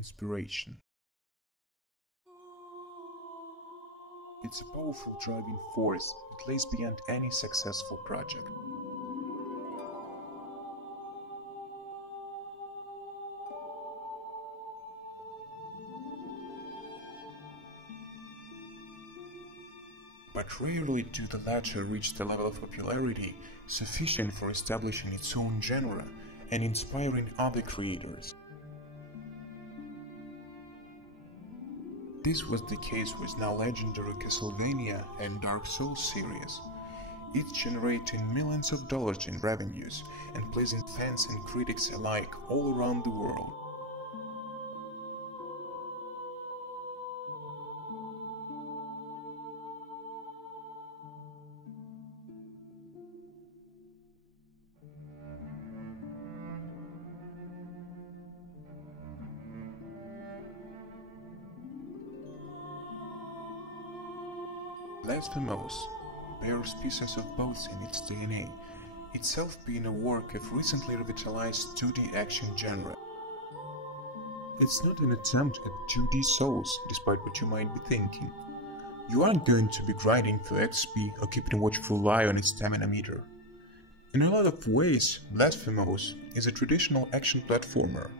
inspiration. It's a powerful driving force that lays beyond any successful project. But rarely do the latter reach the level of popularity sufficient for establishing its own genre and inspiring other creators. This was the case with now legendary Cvstodia and Dark Souls series, each generating millions of dollars in revenues and pleasing fans and critics alike all around the world. Blasphemous bears pieces of both in its DNA, itself being a work of recently revitalized 2D action genre. It's not an attempt at 2D Souls, despite what you might be thinking. You aren't going to be grinding for XP or keeping a watchful eye on its stamina meter. In a lot of ways, Blasphemous is a traditional action platformer.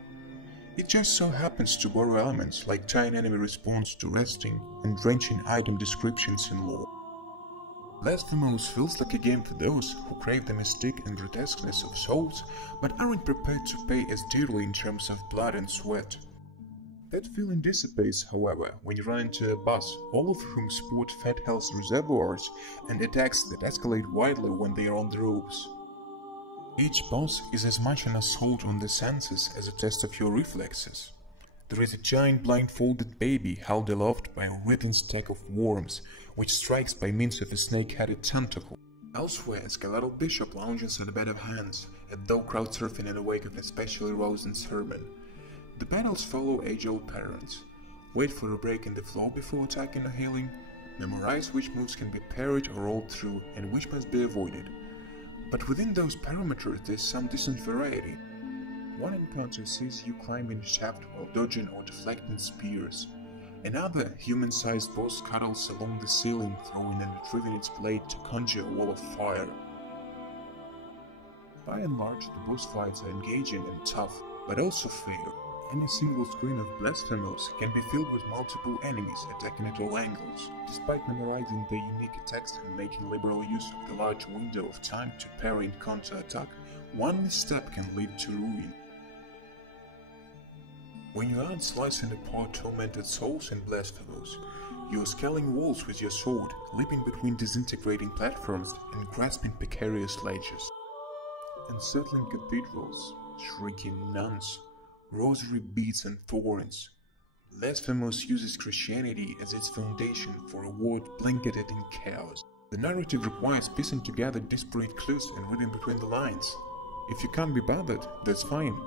It just so happens to borrow elements like tying enemy response to resting and drenching item descriptions in lore. Blasphemous feels like a game for those who crave the mystique and grotesqueness of Souls, but aren't prepared to pay as dearly in terms of blood and sweat. That feeling dissipates, however, when you run into a boss, all of whom sport fat health reservoirs and attacks that escalate wildly when they are on the ropes. Each boss is as much an assault on the senses as a test of your reflexes. There is a giant blindfolded baby held aloft by a writhing stack of worms, which strikes by means of a snake-headed tentacle. Elsewhere, a skeletal bishop lounges at a bed of hands, as though crowd-surfing in the wake of a specially rousing sermon. The battles follow age-old patterns. Wait for a break in the flow before attacking or healing, memorize which moves can be parried or rolled through and which must be avoided. But within those parameters there's some decent variety. One encounter sees you climbing a shaft while dodging or deflecting spears. Another human-sized boss cuddles along the ceiling, throwing and retrieving its blade to conjure a wall of fire. By and large, the boss fights are engaging and tough, but also fair. Any single screen of Blasphemous can be filled with multiple enemies attacking at all angles. Despite memorizing their unique attacks and making liberal use of the large window of time to parry and counter-attack, one misstep can lead to ruin. When you aren't slicing apart tormented souls in Blasphemous, you are scaling walls with your sword, leaping between disintegrating platforms and grasping precarious ledges. Unsettling cathedrals, shrieking nuns, rosary beads and thorns. Blasphemous uses Christianity as its foundation for a world blanketed in chaos. The narrative requires piecing together disparate clues and reading between the lines. If you can't be bothered, that's fine.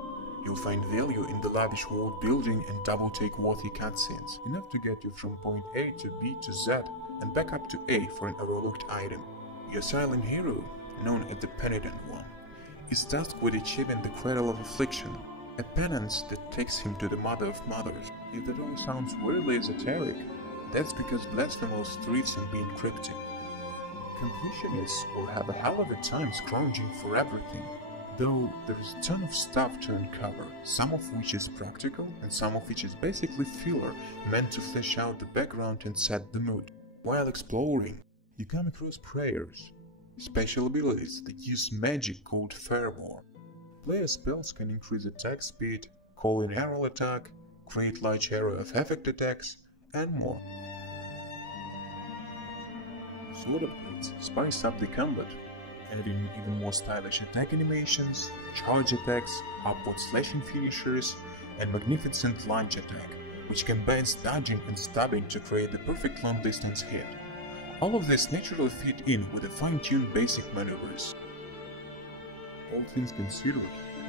You'll find value in the lavish world building and double-take worthy cutscenes, enough to get you from point A to B to Z and back up to A for an overlooked item. Your silent hero, known as the Penitent One, is tasked with achieving the Cradle of Affliction, a penance that takes him to the Mother of Mothers. If that all sounds weirdly esoteric, that's because Blasphemous thrives on being cryptic. Completionists will have a hell of a time scrounging for everything, though there's a ton of stuff to uncover, some of which is practical and some of which is basically filler meant to flesh out the background and set the mood. While exploring, you come across prayers, special abilities that use magic called Fervor. Player spells can increase attack speed, call in arrow attack, create large area of effect attacks, and more. Sword upgrades spice up the combat, adding even more stylish attack animations, charge attacks, upward slashing finishers, and magnificent lunge attack, which combines dodging and stabbing to create the perfect long-distance hit. All of this naturally fit in with the fine-tuned basic maneuvers. All things considered,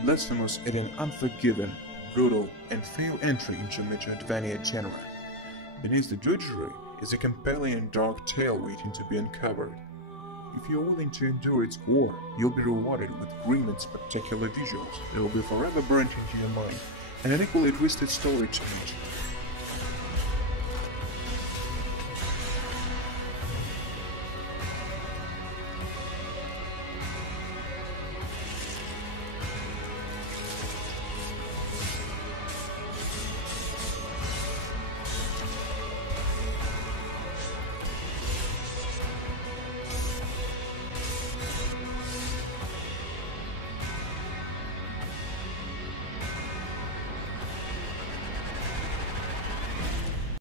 Blasphemous is an unforgiving, brutal, and fair entry into Metroidvania genre. Beneath the drudgery is a compelling and dark tale waiting to be uncovered. If you're willing to endure its gore, you'll be rewarded with grim and spectacular visuals that will be forever burnt into your mind, and an equally twisted story to it.